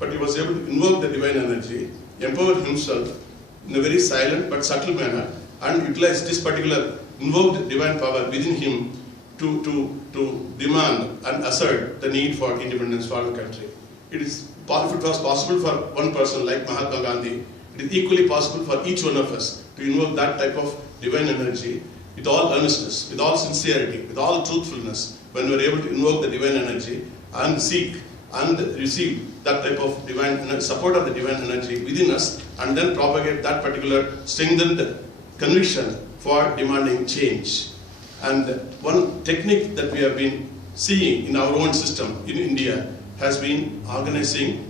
but he was able to invoke the divine energy, empower himself in a very silent but subtle manner, and utilize this particular invoked divine power within him to demand and assert the need for independence for the country. If it was possible for one person like Mahatma Gandhi, it is equally possible for each one of us to invoke that type of divine energy with all earnestness, with all sincerity, with all truthfulness, when we are able to invoke the divine energy and seek and receive that type of divine support of the divine energy within us, and then propagate that particular strengthened conviction for demanding change. And one technique that we have been seeing in our own system in India has been organizing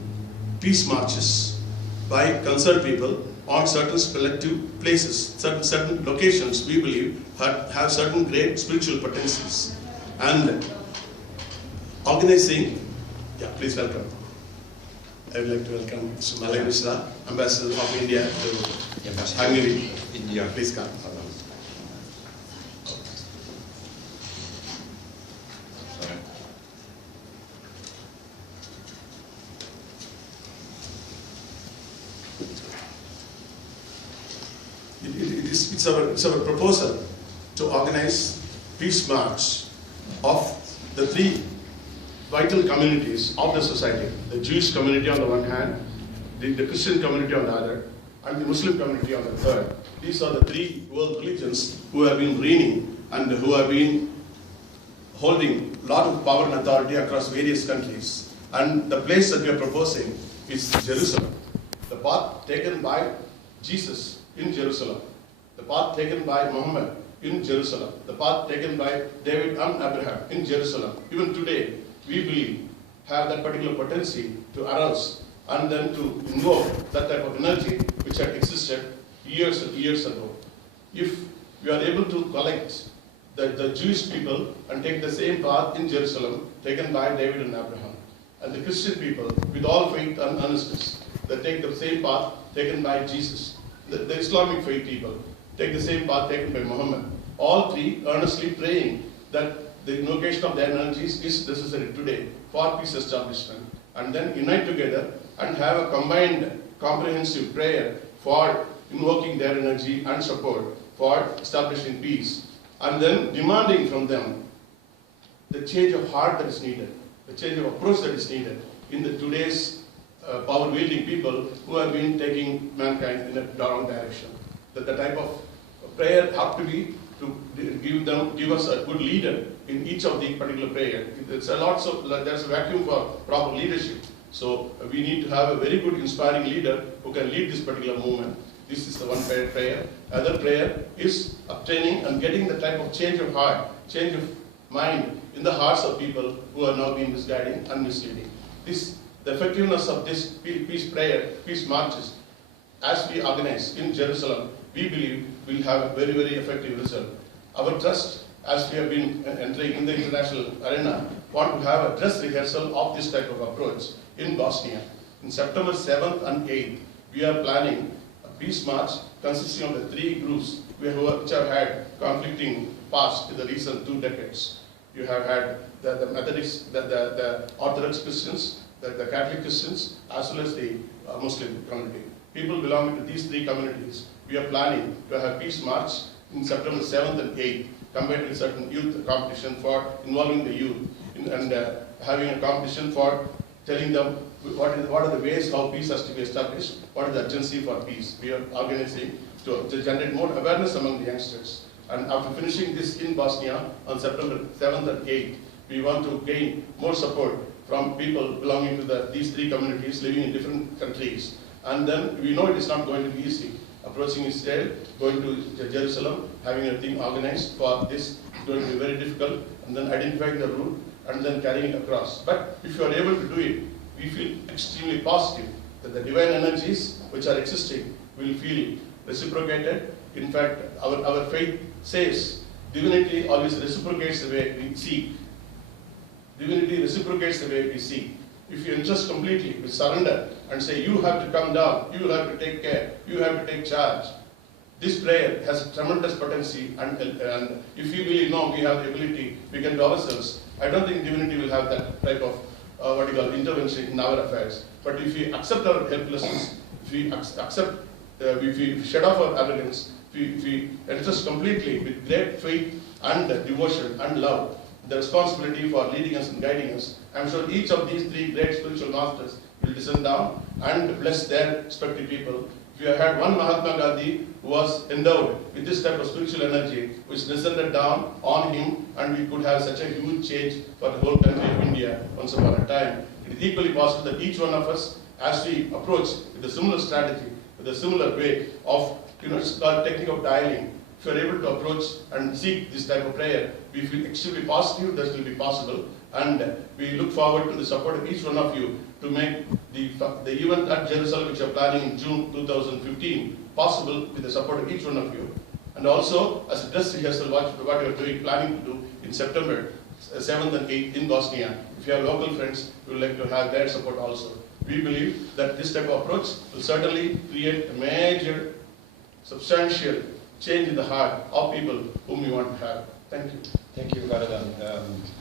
peace marches by concerned people on certain selective places, certain locations we believe have certain great spiritual potencies. And organizing, please welcome. I would like to welcome Mr. Malay Mishra, Ambassador of India to Hungary. India. Please come. It's our proposal to organize peace march of the three vital communities of the society: the Jewish community on the one hand, the Christian community on the other, and the Muslim community on the third. These are the three world religions who have been reigning and who have been holding a lot of power and authority across various countries. And the place that we are proposing is Jerusalem. The path taken by Jesus in Jerusalem, the path taken by Muhammad in Jerusalem, the path taken by David and Abraham in Jerusalem, even today, we believe, have that particular potency to arouse and then to invoke that type of energy which had existed years and years ago. If we are able to collect the Jewish people and take the same path in Jerusalem taken by David and Abraham, and the Christian people with all faith and earnestness that take the same path taken by Jesus, the Islamic faith people take the same path taken by Muhammad, all three earnestly praying that the invocation of their energies is necessary today for peace establishment, and then unite together and have a combined comprehensive prayer for invoking their energy and support for establishing peace, and then demanding from them the change of heart that is needed, the change of approach that is needed in the today's power-wielding people who have been taking mankind in a wrong direction. That the type of prayer have to be to give us a good leader in each of the particular prayer. There's a vacuum for proper leadership. So we need to have a very good inspiring leader who can lead this particular movement. This is the one prayer. Other prayer is obtaining and getting the type of change of heart, change of mind in the hearts of people who are now being misguiding and misleading. The effectiveness of this peace prayer, peace marches, as we organize in Jerusalem, we believe will have a very, very effective result. Our trust, as we have been entering in the international arena, want to have a dress rehearsal of this type of approach in Bosnia. In September 7th and 8th, we are planning a peace march consisting of the three groups which have had conflicting past in the recent 2 decades. You have had the Methodists, the Orthodox Christians, the Catholic Christians, as well as the Muslim community. People belonging to these three communities, we are planning to have peace march in September 7th and 8th, combined with certain youth competition for involving the youth and having a competition for telling them what are the ways how peace has to be established, what is the urgency for peace. We are organizing to generate more awareness among the youngsters. And after finishing this in Bosnia on September 7th and 8th, we want to gain more support from people belonging to these three communities living in different countries. And then we know it is not going to be easy. Approaching Israel, going to Jerusalem, having everything organized for this is going to be very difficult, and then identifying the route and then carrying it across. But if you are able to do it, we feel extremely positive that the divine energies which are existing will feel reciprocated. In fact, our faith says divinity always reciprocates the way we seek. Divinity reciprocates the way we seek. If you entrust completely, we surrender and say, you have to come down, you have to take care, you have to take charge. This prayer has tremendous potency, and if we believe, no, we have the ability, we can do ourselves, I don't think divinity will have that type of intervention in our affairs. But if we accept our helplessness, if we if we shed off our arrogance, if we entrust completely with great faith and devotion and love the responsibility for leading us and guiding us, I'm sure each of these three great spiritual masters will descend down and bless their respective people. If you had one Mahatma Gandhi who was endowed with this type of spiritual energy, which descended down on him, and we could have such a huge change for the whole country of India once upon a time. It is equally possible that each one of us, as we approach with a similar strategy, with a similar way of, it's called technique of dialing. If you are able to approach and seek this type of prayer, we feel extremely positive that will be possible, and we look forward to the support of each one of you to make the event at Jerusalem, which you are planning in June 2015, possible with the support of each one of you. And also, as a dress rehearsal, what you are planning to do in September 7th and 8th in Bosnia. If you have local friends, we would like to have their support also. We believe that this type of approach will certainly create a major, substantial change in the heart of people whom we want to have. Thank you. Thank you, Varadan.